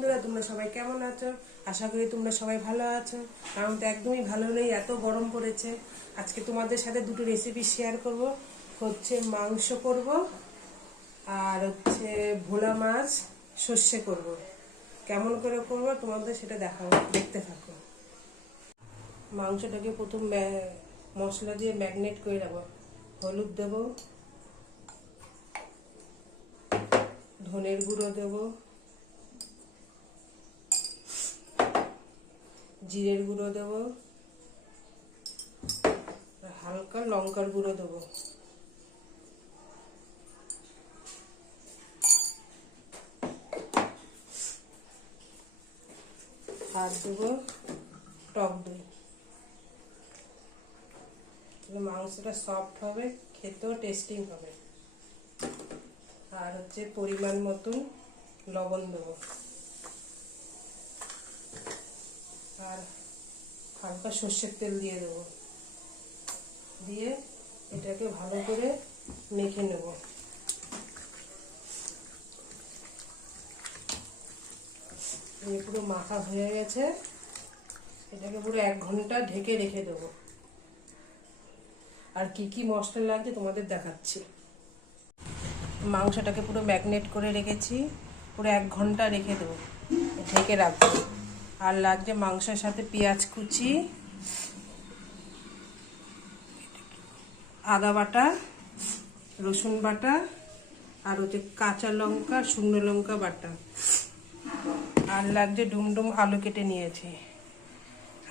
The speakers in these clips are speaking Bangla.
বন্ধুরা, তোমরা সবাই কেমন আছো? আশা করি তোমরা সবাই ভালো আছো। কারণ তো একদমই ভালো নেই, এত গরম পড়েছে। আজকে তোমাদের সাথে দুটো রেসিপি শেয়ার করব। হচ্ছে মাংস করব, আর হচ্ছে ভোলা মাছ সর্ষে করব। কেমন করে করব তোমাদের সেটা দেখাবো দেখতে থাকো। মাংসটাকে প্রথম মশলা দিয়ে ম্যাগনেট করে রাখব হলুদ দেবো। ধনের গুঁড়ো দেবো। জিরের গুঁড়ো দেবো। হালকা লঙ্কার গুঁড়ো দেবো। আর দেবো টক দই। মাংসটা সফট হবে, খেতেও টেস্টিং হবে। আর হচ্ছে পরিমাণ মতন লবণ দেবো। আর হালকা সর্ষের তেল দিয়ে দেবো। দিয়ে এটাকে ভালো করে মেখে নেব। পুরো মাখা হয়ে গেছে। এটাকে পুরো এক ঘণ্টা ঢেকে রেখে দেবো। আর কি কি মশলা লাগছে তোমাদের দেখাচ্ছি। মাংসটাকে পুরো ম্যাগনেট করে রেখেছি। পুরো এক ঘণ্টা রেখে দেবো। ঢেকে রাখব। আর লাগছে মাংসের সাথে পেঁয়াজ কুচি, আদা বাটা, রসুন বাটা, আর হচ্ছে কাঁচা লঙ্কা, শুকনো লঙ্কা বাটা। আর লাগছে ডুমডুম আলু কেটে নিয়েছি।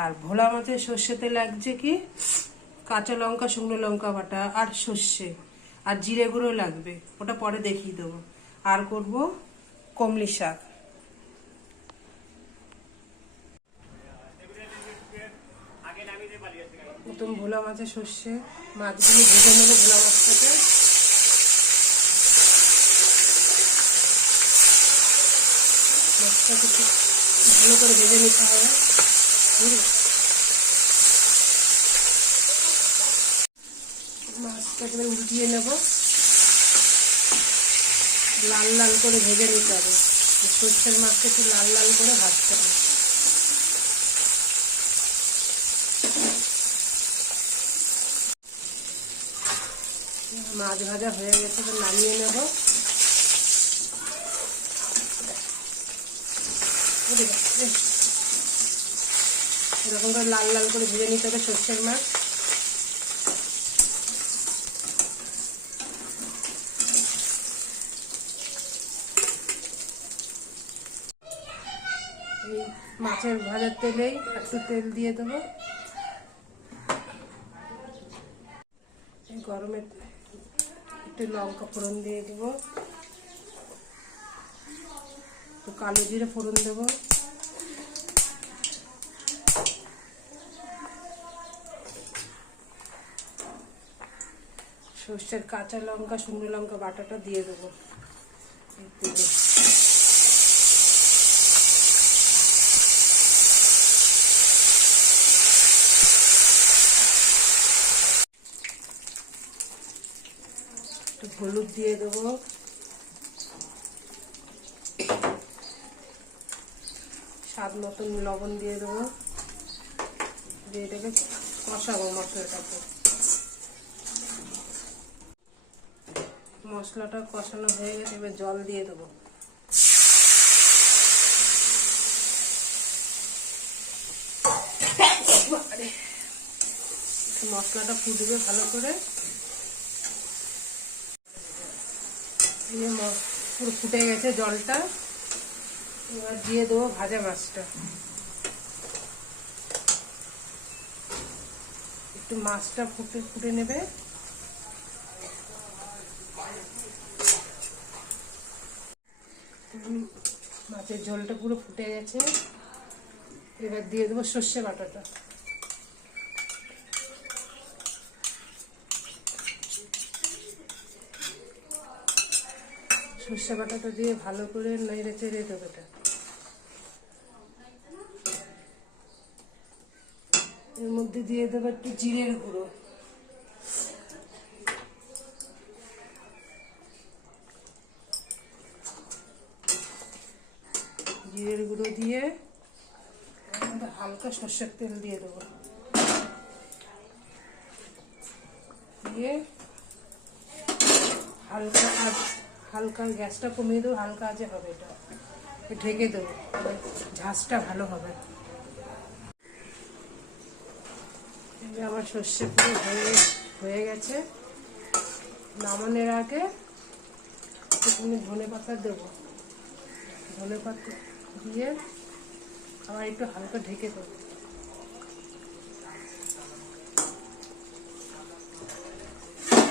আর ভোলা মাছের সর্ষেতে লাগছে কি, কাঁচা লঙ্কা, শুকনো লঙ্কা বাটা আর সর্ষে। আর জিরে গুঁড়ো লাগবে, ওটা পরে দেখিয়ে দেবো। আর করব কমলি শাক। প্রথম ভোলা মাছের সর্ষে, মাছগুলো ভেজে নেব ভোলা মাছটাকে মাছটাকে ভালো করে ভেজে নিতে হবে। মাছটাকে উল্টিয়ে নেব। লাল লাল করে ভেজে নিতে হবে। সর্ষের মাছটা একটু লাল লাল করে ভাজতে হবে। মাছ ভাজা হয়ে গেছে, তো নামিয়ে নেব। এরকম করে লাল লাল করে ভেজে নিতে হবে সর্ষের মাছ। মাছের ভাজার তেলেই একটু তেল দিয়ে দেবো। গরমের গরমে একটু লঙ্কা ফোড়ন দিয়ে দেবো। একটু কালো জিরে ফোড়ন দেবো। সর্ষের কাঁচা লঙ্কা, শুকনো লঙ্কা বাটাটা দিয়ে দেবো। হলুদ দিয়ে দেবো। স্বাদ মতন লবণ দিয়ে দেবো। দিয়ে এটাকে কষাবো মশলাটাকে। মশলাটা কষানো হয়ে গেছে, এবার জল দিয়ে দেবো। মশলাটা ফুটবে ভালো করে। এই যে পুরো ফুটে গেছে জলটা। এবার দিয়ে দেবো ভাজা মাছটা। একটু মাছটা ফুটে ফুটে নেবে। মাছের ঝোলটা পুরো ফুটে গেছে। এবার দিয়ে দেবো সর্ষে বাটাটা। সর্ষে বাটাটা দিয়ে ভালো করে নেড়ে চেড়ে দেবো এটা। এর মধ্যে দিয়ে দেবো একটু জিরের গুঁড়ো। জিরের গুঁড়ো দিয়ে হালকা সর্ষের তেল দিয়ে দেবো। দিয়ে হালকা আজ হালকা গ্যাসটা কমিয়ে দেবো, হালকা আজে হবে এটা। ঢেকে দেবো ঝাঁসটা ভালো হবে। আমার সর্ষে পুরো হয়ে হয়ে গেছে। নামানোর আগে একটুখানি ধনে পাতা দেবো। ধনে পাতা দিয়ে আবার একটু হালকা ঢেকে দেবো।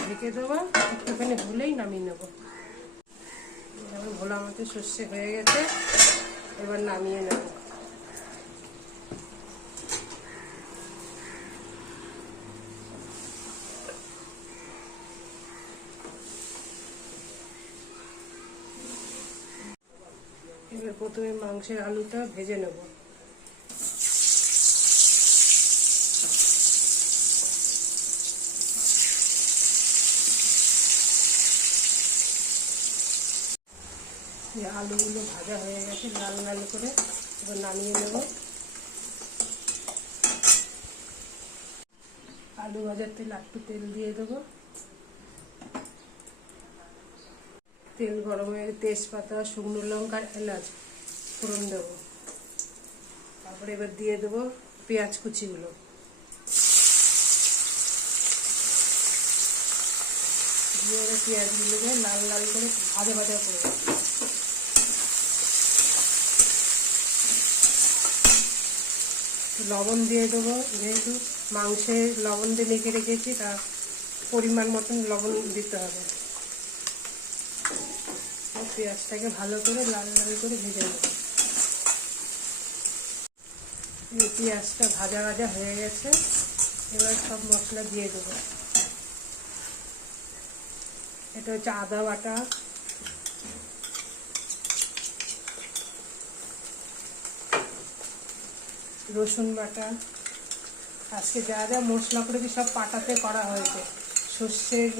ঢেকে দেবো একটুখানি ভুলেই নামিয়ে নেব। এবার ভোলা মতো সর্ষে হয়ে গেছে। এবার নামিয়ে নেব। এবার প্রথমে মাংসের আলুটা ভেজে নেব। এই আলুগুলো ভাজা হয়ে গেছে, লাল লাল করে এবার নামিয়ে নেব। আলু ভাজার তেল একটু তেল দিয়ে দেবো। তেল গরম হয়ে তেজপাতা, শুকনো লঙ্কা আর এলাচ ফোড়ন দেবো। তারপরে এবার দিয়ে দেবো পেঁয়াজ কুচিগুলো। দিয়ে পেঁয়াজগুলোকে লাল লাল করে ভাজা ভাজা করে লবণ দিয়ে দেবো। যেহেতু মাংসে লবণ দিয়ে মেখে রেখেছি তার পরিমাণ মতন লবণ দিতে হবে। পেঁয়াজটাকে ভালো করে লাল লাল করে ভেজে নেব। পেঁয়াজটা ভাজা ভাজা হয়ে গেছে। এবার সব মশলা দিয়ে দেবো। এটা হচ্ছে আদা বাটা রসুন বাটা, আজকে যা যা মশলা করেছি সব পাটাতে করা হয়েছে। সর্ষের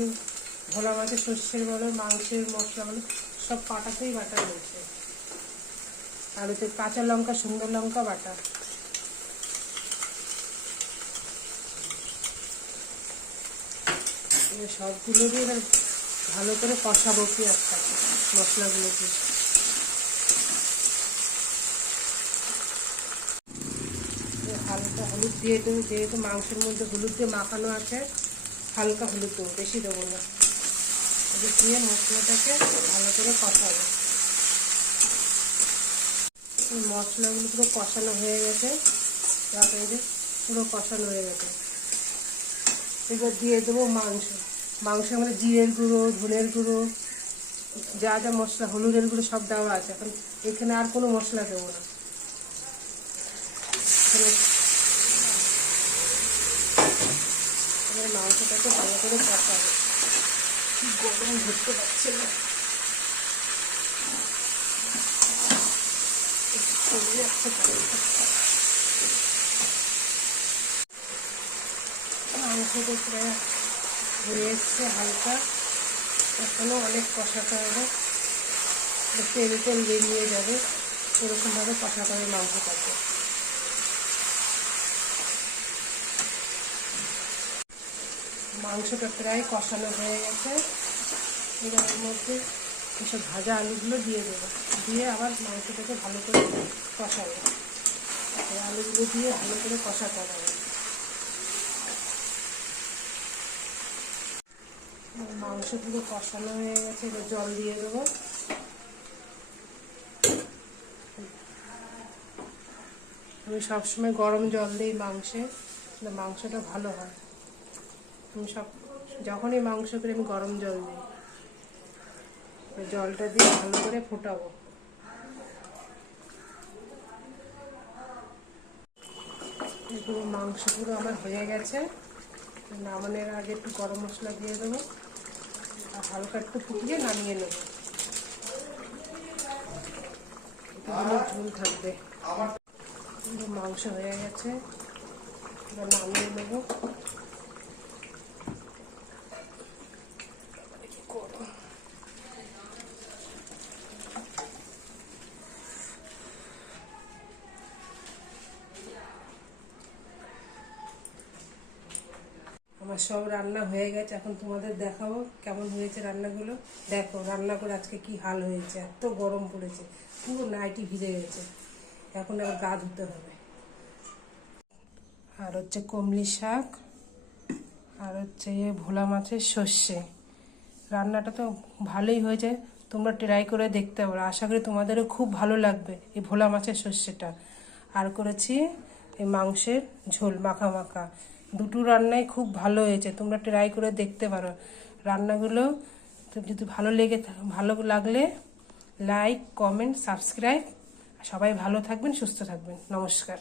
ভোলা মাছের সর্ষের বলো, মাংসের মশলা বলো, সব পাটাতেই বাটা হয়েছে। আর ওতে কাঁচা লঙ্কা, সুন্দর লঙ্কা বাটা। এবার সবগুলো দিয়ে এবার ভালো করে কষাবো পেঁয়াজটাকে, মশলাগুলোকে। হালকা হলুদ দিয়ে দেবো, যেহেতু মাংসের মধ্যে হলুদ দিয়ে মাখানো আছে, হালকা হলুদ দেবো, বেশি দেবো না। দিয়ে মশলাটাকে ভালো করে কষাবো। মশলাগুলো পুরো কষানো হয়ে গেছে। তারপরে পুরো কষানো হয়ে গেছে। এবার দিয়ে দেবো মাংস। মাংসের মধ্যে জিরের গুঁড়ো, ধনের গুঁড়ো, যা যা মশলা, হলুদের গুঁড়ো সব দেওয়া আছে। এখন এখানে আর কোনো মশলা দেবো না। মাংসটাকে ভালো করে কষাবো গরম ধরতে পারছে না। মাংসটা প্রায় হয়ে এসছে হালকা। এখনও অনেক কষাতে হবে। তেল তেল বেরিয়ে যাবে। এরকমভাবে কষাতে হবে মাংসটাকে। মাংসটা প্রায় কষানো হয়ে গেছে। এবার এর মধ্যে এসব ভাজা আলুগুলো দিয়ে দেবো। দিয়ে আবার মাংসটাকে ভালো করে কষাবো। আলুগুলো দিয়ে ভালো করে কষাতে হবে। মাংস পুরো কষানো হয়ে গেছে, এবার জল দিয়ে দেবো। আমি সবসময় গরম জল দিই মাংসে মাংসটা ভালো হয়। সব, যখনই মাংস করে আমি গরম জল দিই। জলটা দিয়ে ভালো করে ফোটাবো। পুরো মাংস পুরো আমার হয়ে গেছে। নামানোর আগে একটু গরম মশলা দিয়ে দেবো। আর হালকা একটু ফুটিয়ে নামিয়ে নেব। ঝোল থাকবে। মাংস হয়ে গেছে। এবার নামিয়ে নেব। সব রান্না হয়ে গেছে। এখন তোমাদের দেখাবো কেমন হয়েছে রান্নাগুলো। দেখো, রান্না করে আজকে কি হাল হয়েছে। এত গরম পড়েছে। পুরো নাইটি ভিজে গেছে। এখন আবার গা ধুতে হবে। আর হচ্ছে কমলি শাক, আর হচ্ছে ভোলা মাছের সর্ষে। রান্নাটা তো ভালোই হয়েছে। তোমরা ট্রাই করে দেখতে পারো। আশা করি তোমাদেরও খুব ভালো লাগবে এই ভোলা মাছের সর্ষেটা। আর করেছি এই মাংসের ঝোল, মাখা মাখা। দুটো রান্নাই খুব ভালো হয়েছে, তোমরা ট্রাই করে দেখতে পারো। রান্নাগুলো যদি ভালো লেগে ভালো লাগলে লাইক কমেন্ট সাবস্ক্রাইব সবাই ভালো থাকবেন, সুস্থ থাকবেন। নমস্কার।